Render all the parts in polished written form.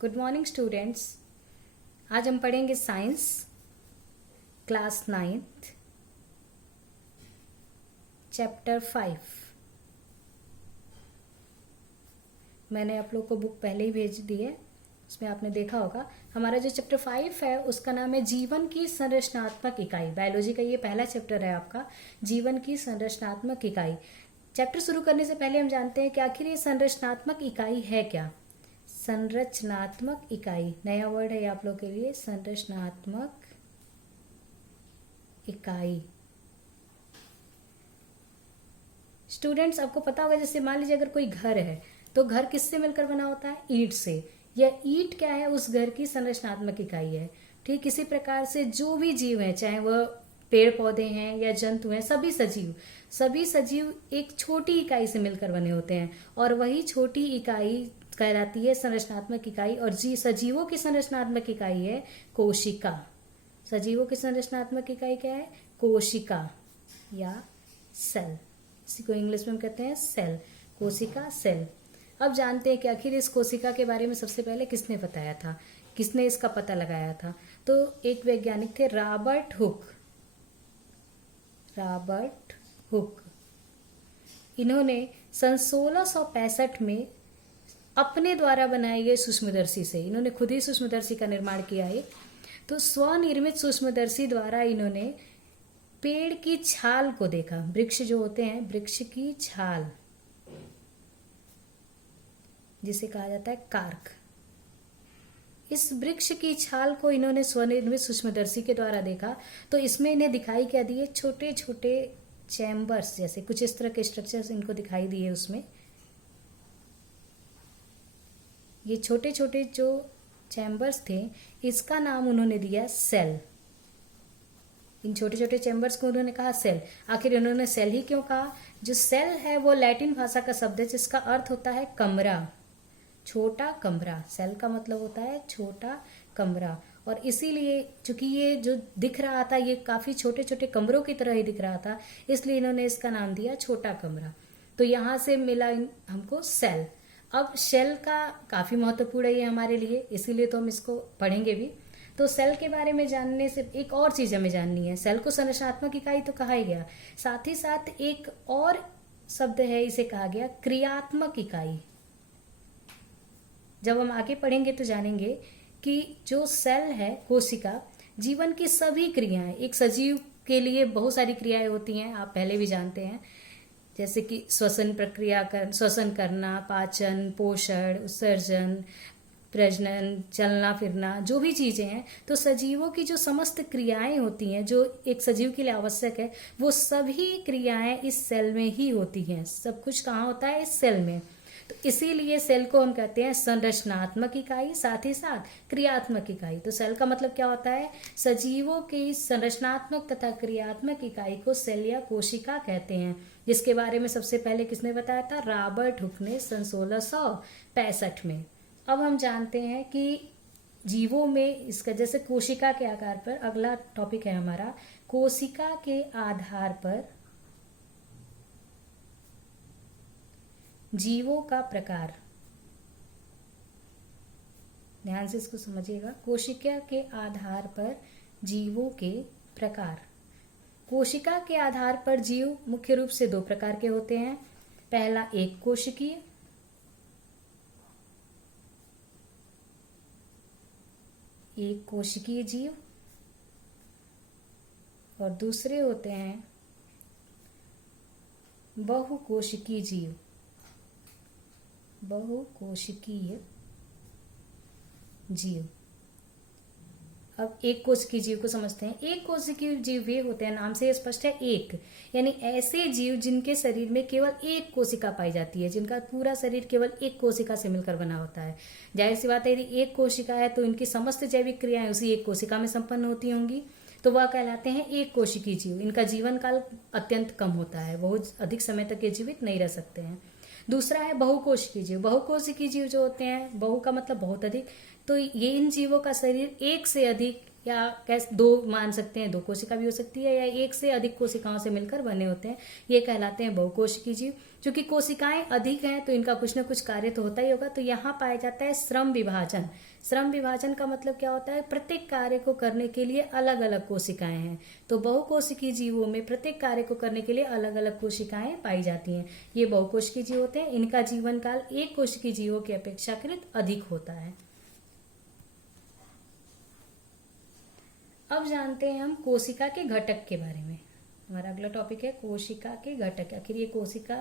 Good morning students. आज हम पढ़ेंगे साइंस क्लास 9th चैप्टर 5। मैंने आप लोग को बुक पहले ही भेज दी है, उसमें आपने देखा होगा। हमारा जो चैप्टर 5 है उसका नाम है जीवन की संरचनात्मक इकाई। बायोलॉजी का ये पहला चैप्टर है आपका, जीवन की संरचनात्मक इकाई। चैप्टर शुरू करने से पहले हम जानते हैं कि आखिर ये संरचनात्मक इकाई है क्या। संरचनात्मक इकाई नया वर्ड है आप लोग के लिए, संरचनात्मक इकाई। स्टूडेंट्स, आपको पता होगा, जैसे मान लीजिए अगर कोई घर है तो घर किससे मिलकर बना होता है? ईंट से। यह ईंट क्या है? उस घर की संरचनात्मक इकाई है। ठीक इसी प्रकार से जो भी जीव है, चाहे वह पेड़ पौधे हैं या जंतु हैं, सभी सजीव एक छोटी इकाई से मिलकर बने होते हैं और वही छोटी इकाई कहलाती है संरचनात्मक इकाई। और सजीवों की संरचनात्मक इकाई है कोशिका। सजीवों की संरचनात्मक इकाई क्या है? कोशिका या सेल। इसी को इंग्लिश में हम कहते हैं सेल, कोशिका, सेल। अब जानते हैं कि आखिर इस कोशिका के बारे में सबसे पहले किसने बताया था, किसने इसका पता लगाया था? तो एक वैज्ञानिक थे, रॉबर्ट हुक। इन्होंने सन 1665 में अपने द्वारा बनाए गए सूक्ष्मदर्शी से, इन्होंने खुद ही सूक्ष्मदर्शी का निर्माण किया है। तो स्वनिर्मित सूक्ष्मदर्शी द्वारा इन्होंने पेड़ की छाल को देखा। वृक्ष जो होते हैं, वृक्ष की छाल जिसे कहा जाता है कार्क, इस वृक्ष की छाल को इन्होंने स्वनिर्मित सूक्ष्मदर्शी के द्वारा देखा। तो इसमें इन्हें दिखाई क्या दिए? छोटे छोटे चैम्बर्स, जैसे कुछ इस तरह के स्ट्रक्चर्स इनको दिखाई दिए। उसमें ये छोटे छोटे जो चैम्बर्स थे, इसका नाम उन्होंने दिया सेल। इन छोटे छोटे चैम्बर्स को उन्होंने कहा सेल। आखिर उन्होंने सेल ही क्यों कहा? जो सेल है वो लैटिन भाषा का शब्द है जिसका अर्थ होता है कमरा, छोटा कमरा। सेल का मतलब होता है छोटा कमरा। और इसीलिए चूंकि ये जो दिख रहा था ये काफी छोटे छोटे कमरों की तरह ही दिख रहा था, इसलिए इन्होंने इसका नाम दिया छोटा कमरा। तो यहां से मिला हमको सेल। अब सेल का काफी महत्वपूर्ण है ये हमारे लिए, इसीलिए तो हम इसको पढ़ेंगे भी। तो सेल के बारे में जानने से एक और चीज हमें जाननी है। सेल को संरचनात्मक इकाई तो कहा ही गया, साथ ही साथ एक और शब्द है, इसे कहा गया क्रियात्मक इकाई। जब हम आगे पढ़ेंगे तो जानेंगे कि जो सेल है, कोशिका, जीवन की सभी क्रियाएं, एक सजीव के लिए बहुत सारी क्रियाएं होती हैं, आप पहले भी जानते हैं, जैसे कि श्वसन करना, पाचन, पोषण, उत्सर्जन, प्रजनन, चलना फिरना, जो भी चीजें हैं। तो सजीवों की जो समस्त क्रियाएं होती हैं जो एक सजीव के लिए आवश्यक है, वो सभी क्रियाएं इस सेल में ही होती हैं। सब कुछ कहाँ होता है? इस सेल में। तो इसीलिए सेल को हम कहते हैं संरचनात्मक इकाई, साथ ही साथ क्रियात्मक इकाई। तो सेल का मतलब क्या होता है? सजीवों की संरचनात्मक तथा क्रियात्मक इकाई को सेल या कोशिका कहते हैं, जिसके बारे में सबसे पहले किसने बताया था? रॉबर्ट हुक ने सन 1665 में। अब हम जानते हैं कि जीवों में इसका, जैसे कोशिका के आकार पर, अगला टॉपिक है हमारा कोशिका के आधार पर जीवों का प्रकार। ध्यान से इसको समझिएगा। कोशिका के आधार पर जीवों के प्रकार। कोशिका के आधार पर जीव मुख्य रूप से दो प्रकार के होते हैं। पहला एक कोशिकीय जीव, और दूसरे होते हैं बहुकोशिकीय जीव। बहुकोशिकीय जीव। अब एक कोशिकीय जीव को समझते हैं। एक कोशिकीय जीव वे होते हैं, नाम से स्पष्ट है, एक, यानी ऐसे जीव जिनके शरीर में केवल एक कोशिका पाई जाती है, जिनका पूरा शरीर केवल एक कोशिका से मिलकर बना होता है। जाहिर सी बात है, यदि एक कोशिका है तो इनकी समस्त जैविक क्रियाएं उसी एक कोशिका में संपन्न होती होंगी, तो वह कहलाते हैं एक कोशिकीय जीव। इनका जीवन काल अत्यंत कम होता है, बहुत अधिक समय तक ये जीवित नहीं रह सकते हैं। दूसरा है बहुकोशिकीय जीव। बहुकोशिकीय जीव जो होते हैं, बहु का मतलब बहुत अधिक, तो ये इन जीवों का शरीर एक से अधिक, या कैसे दो मान सकते हैं, दो कोशिका भी हो सकती है, या एक से अधिक कोशिकाओं से मिलकर बने होते हैं, ये कहलाते हैं बहुकोशिकीय जीव। क्योंकि कोशिकाएं अधिक हैं तो इनका कुछ न कुछ कार्य तो होता ही होगा। तो यहाँ पाया जाता है श्रम विभाजन। श्रम विभाजन का मतलब क्या होता है? प्रत्येक कार्य को करने के लिए अलग अलग कोशिकाएं हैं। तो बहुकोशिकीय जीवों में प्रत्येक कार्य को करने के लिए अलग अलग कोशिकाएं पाई जाती हैं। ये बहुकोशिकीय जीव होते हैं। इनका जीवन काल एक कोशिकीय जीवों की अपेक्षाकृत अधिक होता है। अब जानते हैं हम कोशिका के घटक के बारे में। हमारा अगला टॉपिक है कोशिका के घटक। आखिर ये कोशिका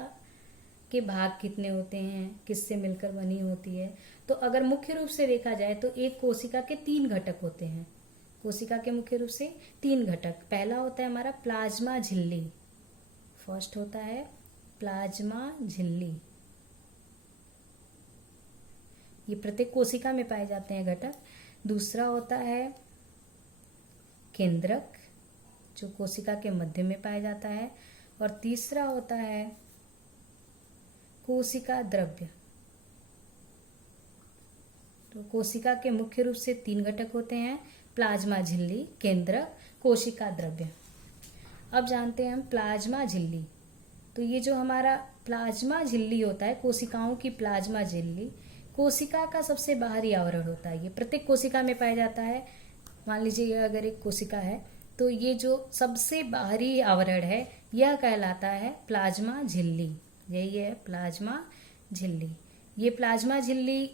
के भाग कितने होते हैं, किससे मिलकर बनी होती है? तो अगर मुख्य रूप से देखा जाए तो एक कोशिका के 3 घटक होते हैं। कोशिका के मुख्य रूप से 3 घटक। पहला होता है हमारा प्लाज्मा झिल्ली। फर्स्ट होता है प्लाज्मा झिल्ली। ये प्रत्येक कोशिका में पाए जाते हैं घटक। दूसरा होता है केंद्रक, जो कोशिका के मध्य में पाया जाता है। और तीसरा होता है कोशिका द्रव्य। तो कोशिका के मुख्य रूप से 3 घटक होते हैं, प्लाज्मा झिल्ली, केंद्रक, कोशिका द्रव्य। अब जानते हैं हम प्लाज्मा झिल्ली। तो ये जो हमारा प्लाज्मा झिल्ली होता है, कोशिकाओं की प्लाज्मा झिल्ली कोशिका का सबसे बाहरी आवरण होता है। ये प्रत्येक कोशिका में पाया जाता है। मान लीजिए ये अगर एक कोशिका है तो ये जो सबसे बाहरी आवरण है यह कहलाता है प्लाज्मा झिल्ली। यही है प्लाज्मा झिल्ली। ये प्लाज्मा झिल्ली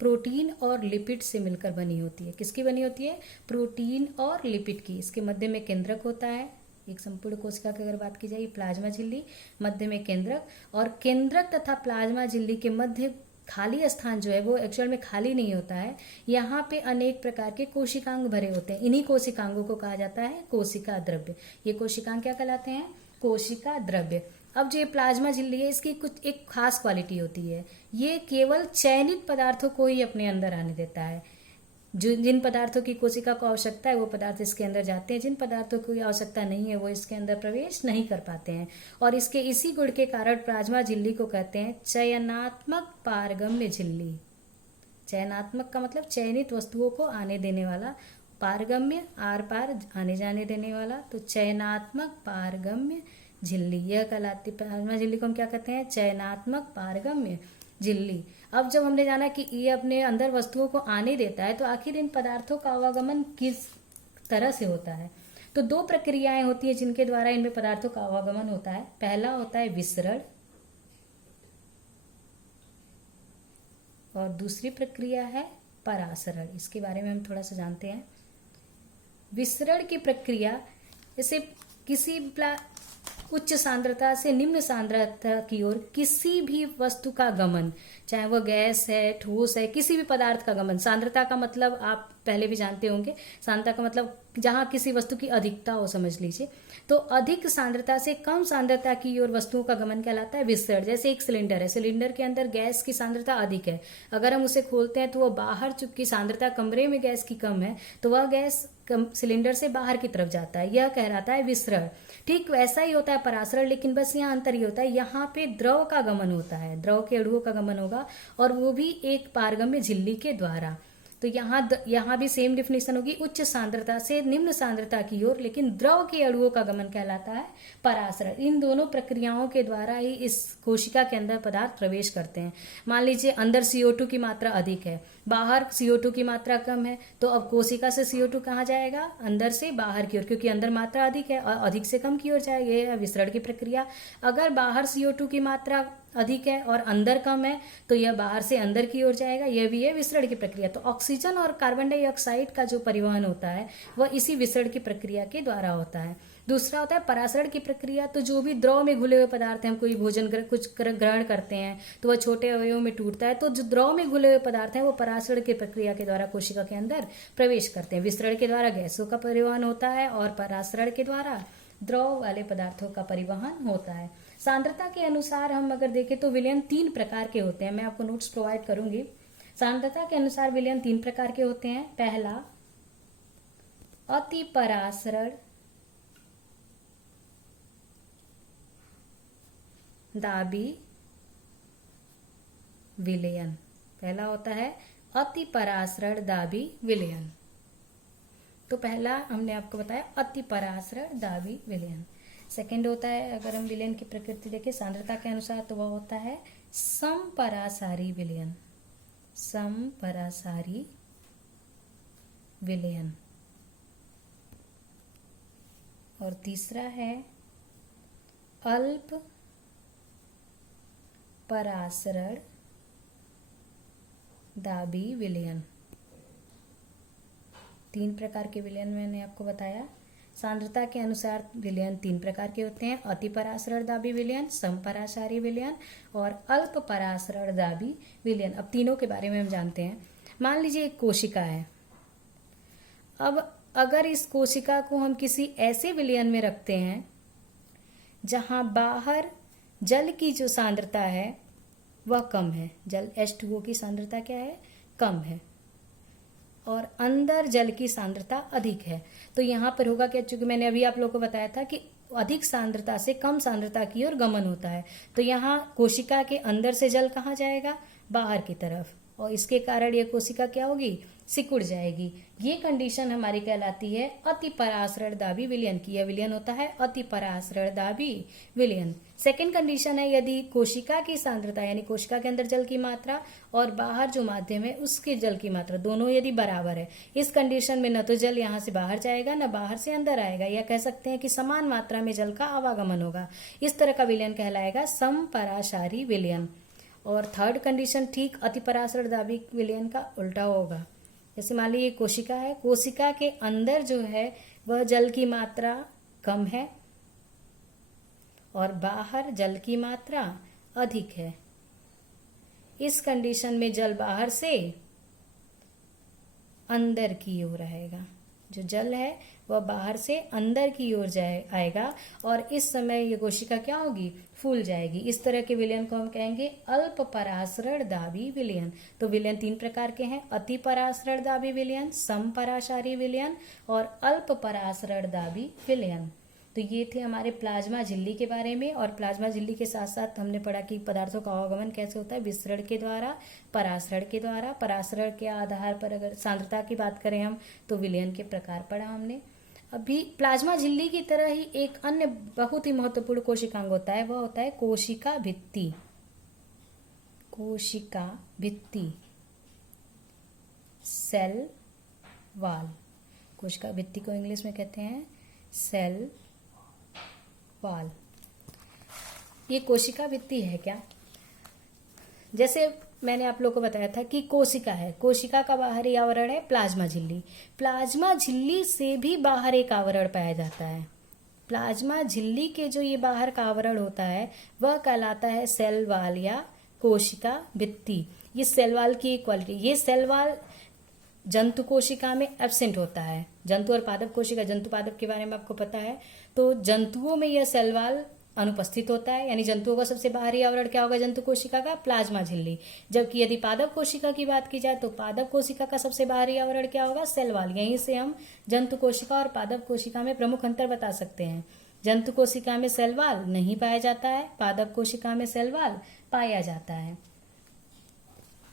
प्रोटीन और लिपिड से मिलकर बनी होती है। किसकी बनी होती है? प्रोटीन और लिपिड की। इसके मध्य में केंद्रक होता है। एक संपूर्ण कोशिका की अगर बात की जाए प्लाज्मा झिल्ली, मध्य में केंद्रक, और केंद्रक तथा प्लाज्मा झिल्ली के मध्य खाली स्थान जो है वो एक्चुअल में खाली नहीं होता है। यहाँ पे अनेक प्रकार के कोशिकांग भरे होते हैं। इन्हीं कोशिकांगों को कहा जाता है कोशिका द्रव्य। ये कोशिकांग क्या कहलाते हैं? कोशिका द्रव्य। अब जो ये प्लाज्मा झिल्ली है इसकी कुछ एक खास क्वालिटी होती है। ये केवल चयनित पदार्थों को ही अपने अंदर आने देता है। जिन पदार्थों की कोशिका को आवश्यकता है वो पदार्थ इसके अंदर जाते हैं। जिन पदार्थों की आवश्यकता नहीं है वो इसके अंदर प्रवेश नहीं कर पाते हैं। और इसके इसी गुण के कारण प्लाज्मा झिल्ली को कहते हैं चयनात्मक पारगम्य झिल्ली। चयनात्मक का मतलब चयनित वस्तुओं को आने देने वाला, पारगम्य आर पार आने जाने देने वाला। तो चयनात्मक पारगम्य झिल्ली यह कहलाती। प्लाज्मा झिल्ली को हम क्या कहते हैं? चयनात्मक पारगम्य झिल्ली। अब जब हमने जाना कि ये अपने अंदर वस्तुओं को आने देता है तो आखिर इन पदार्थों का आवागमन किस तरह से होता है? तो 2 प्रक्रियाएं होती है जिनके द्वारा इनमें पदार्थों का आवागमन होता है। पहला होता है विसरण और दूसरी प्रक्रिया है परासरण। इसके बारे में हम थोड़ा सा जानते हैं। विसरण की प्रक्रिया जैसे किसी उच्च सांद्रता से निम्न सांद्रता की ओर किसी भी वस्तु का गमन, चाहे वह गैस है, ठोस है, किसी भी पदार्थ का गमन। सांद्रता का मतलब आप पहले भी जानते होंगे। सांद्रता का मतलब जहां किसी वस्तु की अधिकता हो, समझ लीजिए। तो अधिक सांद्रता से कम सांद्रता की ओर वस्तुओं का गमन कहलाता है विसरण। जैसे एक सिलेंडर है, सिलेंडर के अंदर गैस की सांद्रता अधिक है। अगर हम उसे खोलते हैं तो वो बाहर, चूंकि सांद्रता कमरे में गैस की कम है तो वह गैस सिलेंडर से बाहर की तरफ जाता है। यह कहलाता है विसरण। ठीक वैसा ही होता है परासरण, लेकिन बस यहाँ अंतर ही होता है, यहाँ पे द्रव का गमन होता है, द्रव के अणुओं का गमन होगा और वो भी एक पारगम्य झिल्ली के द्वारा। तो यहाँ भी सेम डिफिनेशन होगी, उच्च सांद्रता से निम्न सांद्रता की ओर, लेकिन द्रव के अणुओं का गमन कहलाता है परासरण। इन दोनों प्रक्रियाओं के द्वारा ही इस कोशिका के अंदर पदार्थ प्रवेश करते हैं। मान लीजिए अंदर CO2 की मात्रा अधिक है, बाहर CO2 की मात्रा कम है, तो अब कोशिका से CO2 कहाँ जाएगा? अंदर से बाहर की ओर, क्योंकि अंदर मात्रा अधिक है और अधिक से कम की ओर जाएगी। यह है विसरण की प्रक्रिया। अगर बाहर CO2 की मात्रा अधिक है और अंदर कम है तो यह बाहर से अंदर की ओर जाएगा। यह भी है विसरण की प्रक्रिया। तो ऑक्सीजन और कार्बन डाइऑक्साइड का जो परिवहन होता है वह इसी विसरण की प्रक्रिया के द्वारा होता है। दूसरा होता है परासरण की प्रक्रिया। तो जो भी द्रव में घुले हुए पदार्थ हैं, हम कोई भोजन कुछ ग्रहण करते हैं तो वह छोटे अवयवों में टूटता है, तो जो द्रव में घुले हुए पदार्थ हैं वो परासरण की प्रक्रिया के द्वारा कोशिका के अंदर प्रवेश करते हैं। विसरण के द्वारा गैसों का परिवहन होता है और परासरण के द्वारा द्रव वाले पदार्थों का परिवहन होता है। सांद्रता के अनुसार हम अगर देखें तो विलयन 3 प्रकार के होते हैं। मैं आपको नोट्स प्रोवाइड करूंगी। सांद्रता के अनुसार विलयन 3 प्रकार के होते हैं। पहला अति परासरण दाबी विलयन। पहला होता है अति परासरण दाबी विलयन। तो पहला हमने आपको बताया अति परासरण दाबी विलयन। सेकंड होता है, अगर हम विलयन की प्रकृति देखें सांद्रता के अनुसार, तो वह होता है समपरासारी विलयन, समपरासारी विलयन। और तीसरा है अल्प परासरण दाबी विलयन। 3 प्रकार के विलयन मैंने आपको बताया। सांद्रता के अनुसार विलयन 3 प्रकार के होते हैं, अति परासरण दाबी विलयन, समपरासारी विलयन और अल्प परासरण दाबी विलयन। अब तीनों के बारे में हम जानते हैं। मान लीजिए एक कोशिका है। अब अगर इस कोशिका को हम किसी ऐसे विलयन में रखते हैं जहां बाहर जल की जो सांद्रता है वह कम है, जल H2O की सांद्रता क्या है, कम है, और अंदर जल की सांद्रता अधिक है, तो यहाँ पर होगा क्या, चूंकि मैंने अभी आप लोगों को बताया था कि अधिक सांद्रता से कम सांद्रता की ओर गमन होता है, तो यहाँ कोशिका के अंदर से जल कहाँ जाएगा, बाहर की तरफ, और इसके कारण यह कोशिका क्या होगी, सिकुड़ जाएगी। ये कंडीशन हमारी कहलाती है अति परासरण दाबी विलयन की। यह विलयन होता है अति परासरण दाबी विलयन। सेकेंड कंडीशन है यदि कोशिका की सांद्रता यानी कोशिका के अंदर जल की मात्रा और बाहर जो माध्यम है उसके जल की मात्रा दोनों यदि बराबर है। इस कंडीशन में न तो जल यहाँ से बाहर जाएगा न बाहर से अंदर आएगा, या कह सकते हैं कि समान मात्रा में जल का आवागमन होगा। इस तरह का विलयन कहलाएगा समपरासारी विलयन। और थर्ड कंडीशन ठीक अति परासरण दाबी विलयन का उल्टा होगा। जैसे मान लीजिए कोशिका है, कोशिका के अंदर जो है वह जल की मात्रा कम है और बाहर जल की मात्रा अधिक है। इस कंडीशन में जल बाहर से अंदर की ओर आएगा, जो जल है वह बाहर से अंदर की ओर आएगा, और इस समय ये कोशिका क्या होगी, फूल जाएगी। इस तरह के विलयन को हम कहेंगे अल्प परासरण दाबी विलयन। तो विलयन 3 प्रकार के हैं, अति परासरण दाबी विलयन, समपरासारी विलयन और अल्प परासरण दाबी विलयन। तो ये थे हमारे प्लाज्मा झिल्ली के बारे में। और प्लाज्मा झिल्ली के साथ साथ हमने पढ़ा कि पदार्थों का आवागमन कैसे होता है, विसरण के द्वारा, परासरण के द्वारा। परासरण के आधार पर अगर सांद्रता की बात करें हम तो विलयन के प्रकार पढ़ा हमने। अभी प्लाज्मा झिल्ली की तरह ही एक अन्य बहुत ही महत्वपूर्ण कोशिकांग होता है, वह होता है कोशिका भित्ति। कोशिका भित्ति, सेल वॉल। कोशिका भित्ति को इंग्लिश में कहते हैं सेल वॉल। ये कोशिका भित्ति है क्या, जैसे मैंने आप लोगों को बताया था कि कोशिका है, कोशिका का बाहरी आवरण है प्लाज्मा झिल्ली। प्लाज्मा झिल्ली से भी बाहर एक आवरण पाया जाता है। प्लाज्मा झिल्ली के जो ये बाहर का आवरण होता है वह कहलाता है सेल वॉल या कोशिका भित्ति। ये सेल वॉल की एक क्वालिटी, ये सेल वॉल जंतु कोशिका में एब्सेंट होता है। जंतु और पादप कोशिका, जंतु पादप के बारे में आपको पता है, तो जंतुओं में यह सेल वॉल अनुपस्थित होता है, यानी जंतुओं का सबसे बाहरी आवरण क्या होगा जंतु कोशिका का, प्लाज्मा झिल्ली। जबकि यदि पादप कोशिका की बात की जाए तो पादप कोशिका का सबसे बाहरी आवरण क्या होगा, सेल वॉल। यहीं से हम जंतु कोशिका और पादप कोशिका में प्रमुख अंतर बता सकते हैं। जंतु कोशिका में सेल वॉल नहीं पाया जाता है, पादप कोशिका में सेल वॉल पाया जाता है।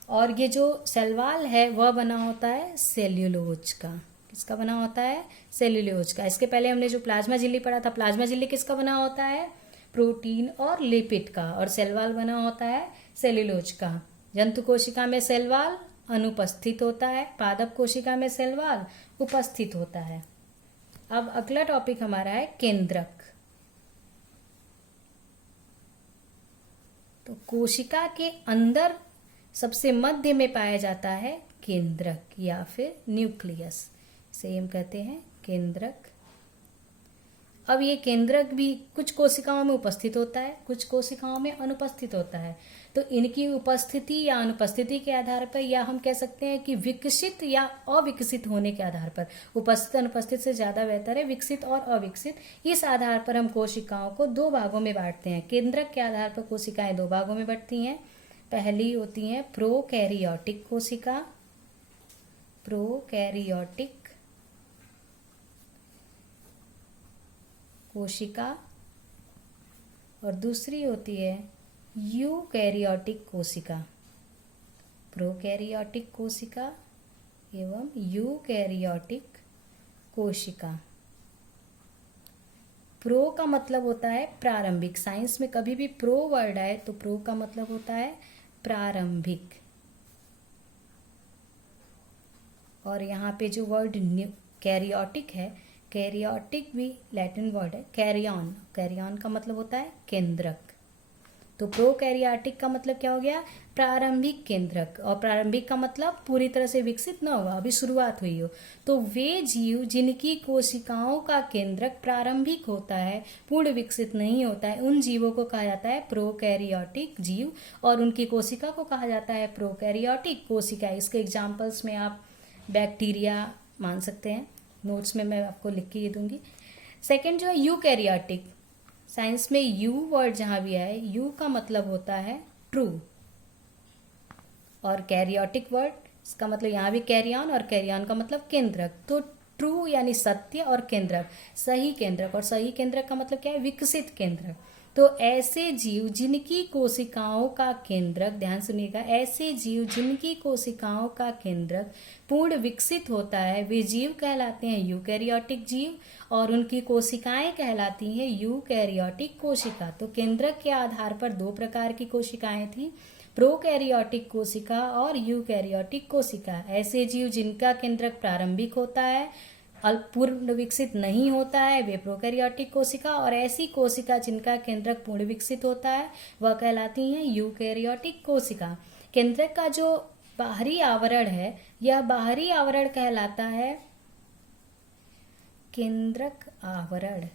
और ये जो सेल वॉल है वह बना होता है सेल्यूलोज का। किसका बना होता है, सेल्यूलोज का। इसके पहले हमने जो प्लाज्मा झिल्ली पढ़ा था, प्लाज्मा झिल्ली किसका बना होता है, प्रोटीन और लिपिड का, और सेल वॉल बना होता है सेल्यूलोज का। जंतु कोशिका में सेल वॉल अनुपस्थित होता है, पादप कोशिका में सेल वॉल उपस्थित होता है। अब अगला टॉपिक हमारा है केंद्रक। तो कोशिका के अंदर सबसे मध्य में पाया जाता है केंद्रक या फिर न्यूक्लियस, इसे हम कहते हैं केंद्रक। अब ये केंद्रक भी कुछ कोशिकाओं में उपस्थित होता है, कुछ कोशिकाओं में अनुपस्थित होता है। तो इनकी उपस्थिति या अनुपस्थिति के आधार पर, या हम कह सकते हैं कि विकसित या अविकसित होने के आधार पर, उपस्थित अनुपस्थित से ज्यादा बेहतर है विकसित और अविकसित, इस आधार पर हम कोशिकाओं को 2 भागों में बांटते हैं। केंद्रक के आधार पर कोशिकाएं 2 भागों में बढ़ती हैं। पहली होती है प्रोकैरियोटिक कोशिका, प्रोकैरियोटिक कोशिका, और दूसरी होती है यूकैरियोटिक कोशिका। प्रोकैरियोटिक कोशिका एवं यूकैरियोटिक कोशिका। प्रो का मतलब होता है प्रारंभिक। साइंस में कभी भी प्रो वर्ड आए तो प्रो का मतलब होता है प्रारंभिक। और यहाँ पे जो वर्ड कैरियोटिक है, कैरियोटिक भी लैटिन वर्ड है, कैरियन। कैरियन का मतलब होता है केंद्रक। तो प्रोकैरियोटिक का मतलब क्या हो गया? प्रारंभिक केंद्रक। और प्रारंभिक का मतलब पूरी तरह से विकसित ना हुआ, अभी शुरुआत हुई हो। तो वे जीव जिनकी कोशिकाओं का केंद्रक प्रारंभिक होता है, पूर्ण विकसित नहीं होता है, उन जीवों को कहा जाता है प्रोकैरियोटिक जीव। और उनकी कोशिका को कहा जाता है प्रोकैरियोटिक कोशिका। इसके एग्जाम्पल्स में आप बैक्टीरिया मान सकते हैं, नोट्स में मैं आपको लिख के ये दूंगी। सेकेंड जो है यूकैरियोटिक। साइंस में यू वर्ड जहां भी आए, यू का मतलब होता है ट्रू। और कैरियोटिक वर्ड, इसका मतलब यहां भी कैरियन, और कैरियन का मतलब केंद्रक। तो ट्रू यानी सत्य, और केंद्रक सही केंद्रक। और सही केंद्रक का मतलब क्या है? विकसित केंद्रक। तो ऐसे जीव जिनकी कोशिकाओं का केंद्रक, ध्यान सुनिएगा, ऐसे जीव जिनकी कोशिकाओं का केंद्रक पूर्ण विकसित होता है, वे जीव कहलाते हैं यूकैरियोटिक जीव। और उनकी कोशिकाएं कहलाती हैं यूकैरियोटिक कोशिका। तो केंद्रक के आधार पर दो प्रकार की कोशिकाएं थी, प्रोकैरियोटिक कोशिका और यूकैरियोटिक कोशिका। ऐसे जीव जिनका केंद्रक प्रारंभिक होता है, पूर्ण विकसित नहीं होता है, वे प्रोकैरियोटिक कोशिका। और ऐसी कोशिका जिनका केंद्रक पूर्ण विकसित होता है, वह कहलाती हैं यूकैरियोटिक कोशिका। केंद्रक का जो बाहरी आवरण है, यह बाहरी आवरण कहलाता है केंद्रक आवरण।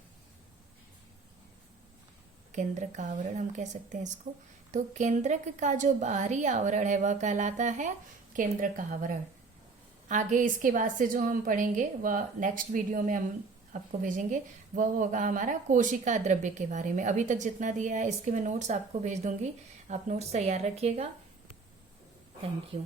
केंद्रक आवरण हम कह सकते हैं इसको। तो केंद्रक का जो बाहरी आवरण है वह कहलाता है केंद्रक आवरण। आगे इसके बाद से जो हम पढ़ेंगे वह नेक्स्ट वीडियो में हम आपको भेजेंगे, वह होगा हमारा कोशिका द्रव्य के बारे में। अभी तक जितना दिया है इसके मैं नोट्स आपको भेज दूंगी, आप नोट्स तैयार रखिएगा। Thank you.